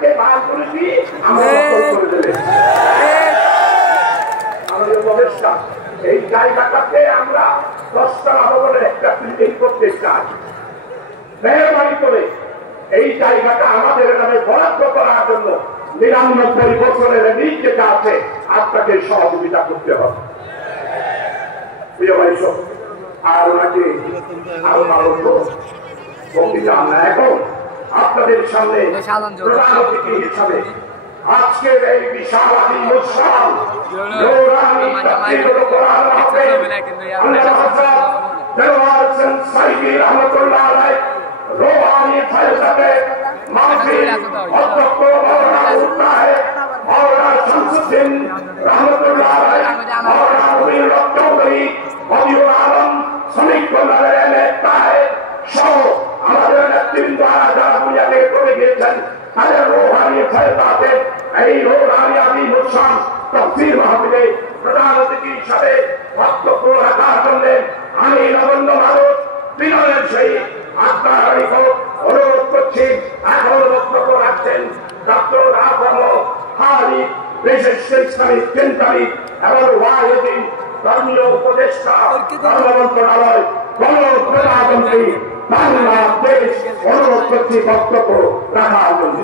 কে বাহাল করেছি আমরা করে দিলে আমাদের প্রবেশটা এই জায়গাটাকে আমরা 10টা ভবনের একটা বিল্ডিং করতে চাই। মেহরবানি করে এই জায়গাটা আমাদের নামে বরাদ্দ করার জন্য 99 বছরের নিজ যেটা আছে আপনাকে সহযোগিতা করতে হবে। প্রিয় ভাই সব আর ওনাকে আরো এখন আপনাদের সামনে প্রধান অতিথি হিসাবে আজকের এই বিশাল অনুষ্ঠান রোহানি ফয়সাতে মাহফিল অধ্যক্ষ মাওলানা উত্তাহে মাওলানা শামসুদ্দিন রহমতুল্লাহ আলাইহি মাওলানা মুমিনুল হক চৌধুরী ওয়ালিউল আলম শ্রমিক কল্যাণের নেতায় সহ আমাদের নেতৃবৃন্দ যারা দুনিয়া থেকে চলে গিয়েছেন তাদের রোহানি ফয়সাতে এই রোহানি আদিম অনুষ্ঠান তাফসীর মাহফিলে প্রধান অতিথি হিসাবে বক্তব্য রাখার জন্য আমি নবন্দ মানুষ বিনয়ের সহিত আপনার অনুরোধ করছি। এখন বক্তব্য রাখছেন ডক্টর খালিদ বিশেষ ইসলামিক চিন্তাবিদ এবং ওয়াহিদিন ধর্মীয় উপদেষ্টা ধর্ম মন্ত্রণালয় গণপ্রজাতন্ত্রী বাংলাদেশ। অনুরোধ করছি বক্তব্য রাখার জন্য।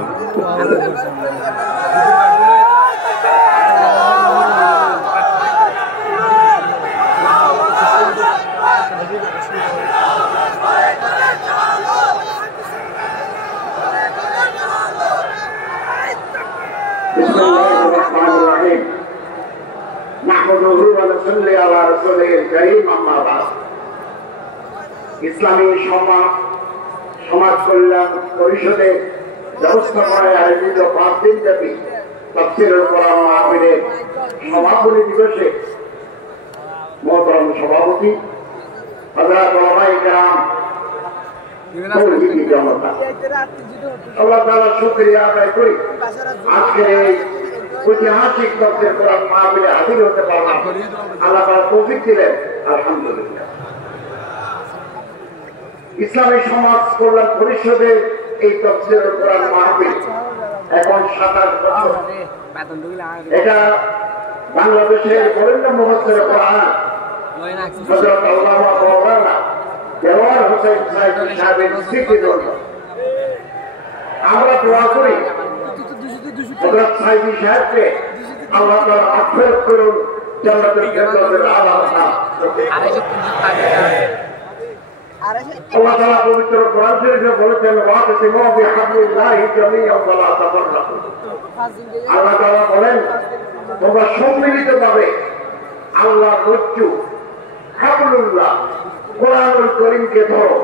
ইসলামী সমাজ কল্যাণ পরিষদের ব্যবস্থাপনায় আয়োজিত 5 দিনব্যাপী তাফসীরুল কোরআন মাহফিলের সমাপনী দিবসে মহতরম সভাপতি হযরত ওলামায়ে কেরাম আল্লাহ তাআলা শুকরিয়া আদায় করি আজকের এই ঐতিহাসিক তাফসীরুল কোরআন মাহফিলে হাজির হতে পারলাম। আল্লাহ তাআলা তৌফিক দিলেন, আলহামদুলিল্লাহ। ইসলামী সমাজ কল্যাণ পরিষদের এই তাফসীরুল কোরআন মাহফিল এখন 27 বছর। এটা বাংলাদেশের বরেণ্য মুফাসসির কোরআন হযরত আল্লামা মাওলানা দেওয়ার হোসেন সাহেবের স্মৃতির জন্য আমরা দোয়া করি হযরত সাহেবকে আল্লাহ তাআলা মাগফিরাত করুন, জান্নাতুল ফেরদাউসের আলা আল্লাহ তাআলা পবিত্র কোরআন শরীফে বলেছেন ওয়াতাসিমু বিহাবলিল্লাহি জামিআন ওয়া লা তাফাররাকু। আল্লাহ তাআলা বলেন তোমরা সম্মিলিতভাবে আল্লাহর রজ্জু হাবলুল্লাহ কোরআনুল কারীমকে ধরো,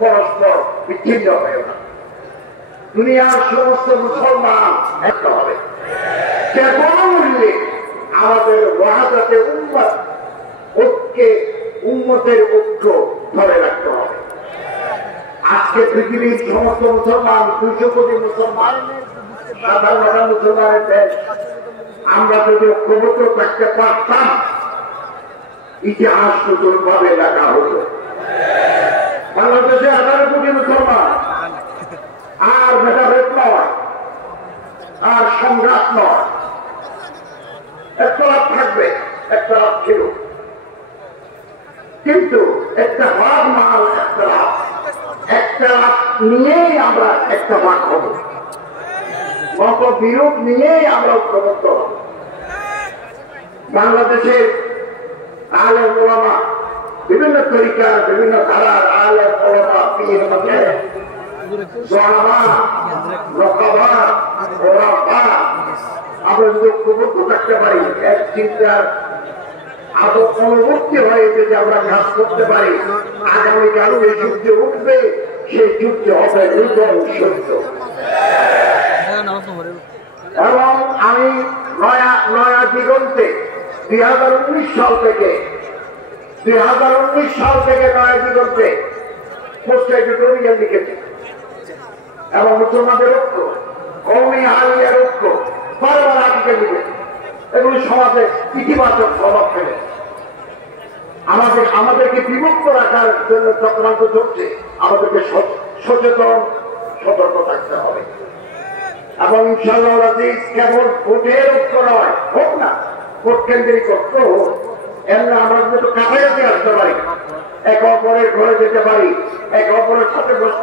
পরস্পর বিচ্ছিন্ন হয়ে না। দুনিয়ার সমস্ত মুসলমান একটা হবে, যে কোনো মূল্যে আমাদের ওয়াহাদাতে উম্মত ঐক্যে উম্মতের ঐক্য ধরে রাখতে হবে। আজকে পৃথিবীর সমস্ত মুসলমান 200 কোটি মুসলমান, সাধারণ মুসলমানের দেশ, আমরা যদি ঐক্যবদ্ধ থাকতে পারতাম ইতিহাস নতুন ভাবে লেখা হতো। বাংলাদেশে 18 কোটি মুসলমান, আর ভেদাভেদ নয়, আর সংঘাত নয়, একতলাপ থাকবে, একতলাপ ছিল, কিন্তু একটা ভাগ মাল একতলাপ নিয়েই আমরা একটা ভাগ হব, মত বিরোধ নিয়েই আমরা ঐক্যবদ্ধ হব। বাংলাদেশের আলেম ওলামা বিভিন্ন তরিকার বিভিন্ন ধারার আলেম ওলামা পীর মাশায়েখ সাহাবা রকাবা ওলামা আমরা যদি ঐক্যবদ্ধ থাকতে পারি, এক চিন্তার অনুভূতি হয়ে যদি আমরা কাজ করতে পারি, আগামীকাল যে যুদ্ধে উঠবে সেই যুদ্ধে হবে নূতন সত্য। এবং আমি নয়া দিগন্তে 2019 সাল থেকে নয়া দিগন্তে পোস্ট এডিটোরিয়াল লিখেছি এবং মুসলমানদের ঐক্য, কওমি আলিয়ার ঐক্য বারবার আর্টিকেল লিখেছি। এগুলি সমাজে ইতিবাচক প্রভাব ফেলে, আমাদেরকে বিমুক্ত রাখার জন্য চক্রান্ত চলছে। আমাদেরকে সচেতন সতর্ক থাকতে হবে। এবং ইনশাআল্লাহ আজিজ কেবল ভোটের ঐক্য নয়, হোক না ভোট কেন্দ্রিক ঐক্য হোক, এমনি আমরা কিন্তু কাছাকাছি আসতে পারি, একে অপরের ঘরে যেতে পারি, একে অপরের সাথে বসতে